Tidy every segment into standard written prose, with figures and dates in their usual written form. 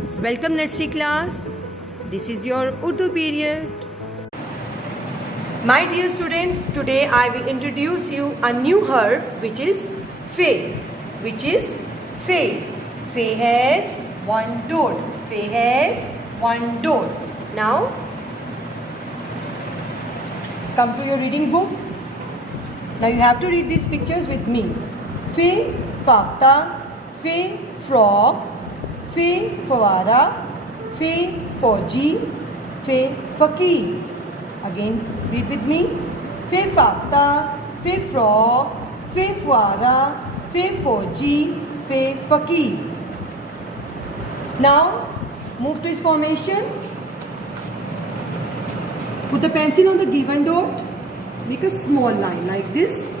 Welcome nursery class. This is your Urdu period. My dear students, today I will introduce you a new herb which is fe. Which is fe. Fe has one dot. Fe has one dot. Now come to your reading book. Now you have to read these pictures with me. Fe fakta, fe frog, fe fawara, fe fauji, fe fakir. Again read with me. Fe fakta, fe frog, fe fawara, fe fauji, fe fakir. Now move to its formation. Put the pencil on the given dot. Make a small line like this.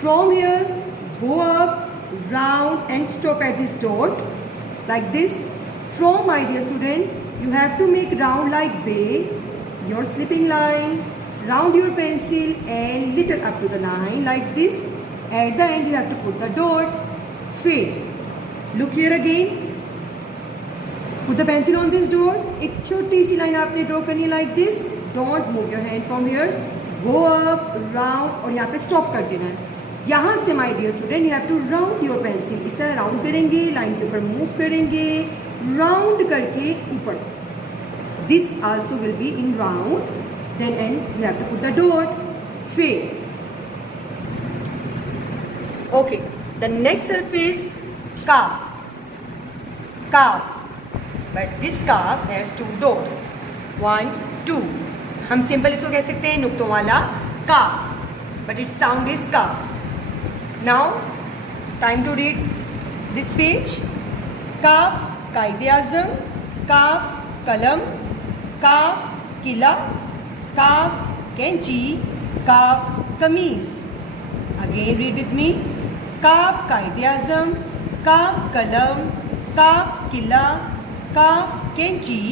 From here, go up, round and stop at this dot. Like this. From, my dear students, you have to make round like bay. Your slipping line. Round your pencil and little up to the line like this. At the end, you have to put the dot. Fade. Look here again. Put the pencil on this dot. एक छोटी सी line आपने draw करनी है like this. Don't move your hand from here. Go up, round और यहाँ पे stop कर देना है. यहाँ से my dear student, you have to round your pencil. इस तरह round करेंगे, line के ऊपर move करेंगे, round करके ऊपर. This also will be in round. Then end, you have to put the dot. Fade. Okay. The next surface, calf. Calf. But this calf has two dots. 1, 2. हम simple इसको कह सकते हैं नुक्तों वाला काफ. But its sound is calf. Now, time to read this page. काफ कायदे आज़म, काफ कलम, काफ किला, काफ कैंची, काफ कमीज. Again read with me. काफ कायदे आज़म, काफ कलम, काफ किला, काफ कैंची,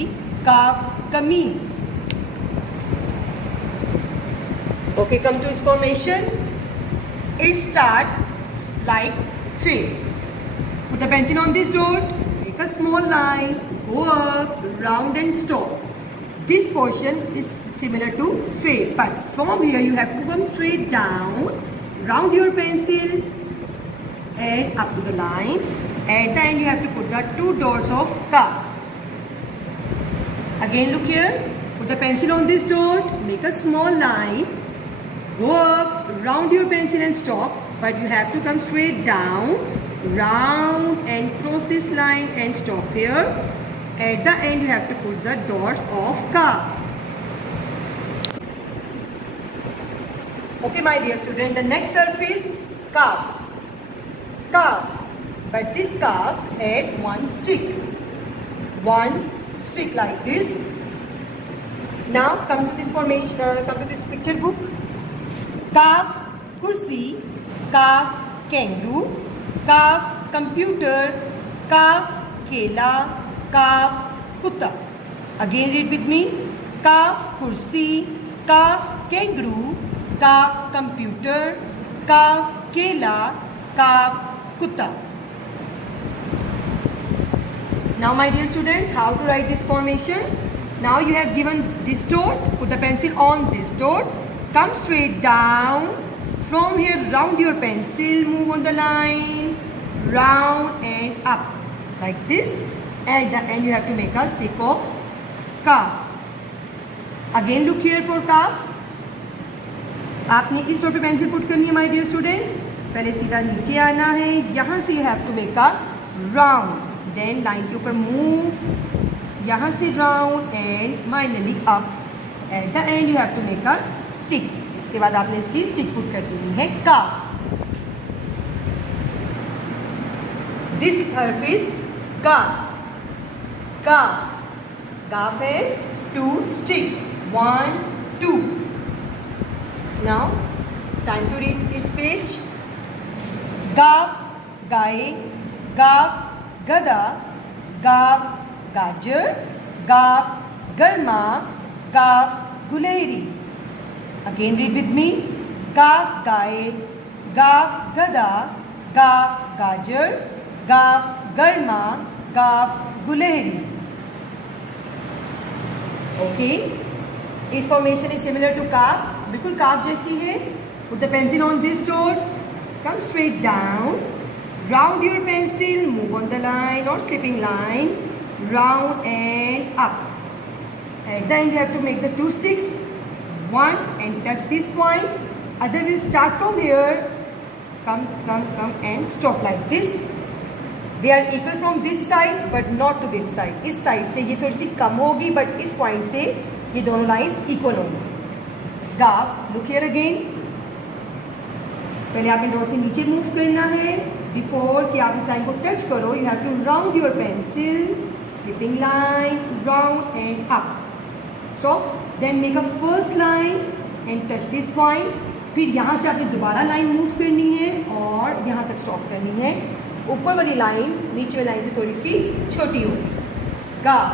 काफ कमीज. Okay, come to its formation. It start like fade. Put the pencil on this dot. Make a small line. Go up, round and stop. This portion is similar to fade, but from here you have to come straight down. Round your pencil and up to the line. At the end you have to put the two dots of calf. Again look here. Put the pencil on this dot. Make a small line. Go up, round your pencil and stop, but you have to come straight down, round and cross this line and stop here. At the end you have to put the dots of calf. Okay my dear student, the next surface, calf. Calf. But this calf has one stick. One stick like this. Now come to this formation, come to this picture book. काफ कुर्सी, काफ kangaroo, काफ computer, काफ केला, काफ कुत्ता. Again read with me. काफ कुर्सी, काफ kangaroo, काफ computer, काफ केला, काफ कुत्ता. Now my dear students, how to write this formation? Now you have given this dot. Put the pencil on this dot. Come straight down. From here, round your pencil. Move on the line. Round and up. Like this. At the end, you have to make a stick of calf. Again, look here for calf. आपने इस dot पे pencil put करनी है my dear students. पहले सीधा नीचे आना है. यहाँ से you have to make a round. Then line के ऊपर move. यहाँ से round and finally up. At the end, you have to make a stick. इसके बाद आपने इसकी स्टिक पुट कर देनी है काफ. दिस हर्फ इज काफ. काफ. काफ has to sticks. 1, 2. Now time to read its page. गाफ गाय, गाफ गधा, गाफ गाजर, गाफ गर्मा, गाफ Guleri. Again read with me. गाफ गाय, गाफ गधा, गाफ गाजर, गाफ गर्मा, गाफ गुलेरी. ओके, इस फॉर्मेशन इज सिमिलर टू काफ, बिल्कुल काफ जैसी है. Put the pencil on this dot, come straight down, round your pencil, move on the line और slipping line, round and up. At the end you have to make the two sticks, one and touch this point, other will start from here, come and stop like this. They are equal from this side but not to this side. इस side से ये थोड़ी सी कम होगी but इस point से ये दोनों lines equal होंगी. गाफ, लुक हियर अगेन. पहले आपने डॉट से नीचे मूव करना है. बिफोर कि आप इस लाइन को टच करो, you have to round your pencil, slipping line, round and up. Stop. Then make a first line and touch this point. फिर यहाँ से आपने दोबारा लाइन मूव करनी है और यहाँ तक स्टॉप करनी है. ऊपर वाली लाइन नीचे वाली लाइन से थोड़ी सी छोटी होगी. गाफ.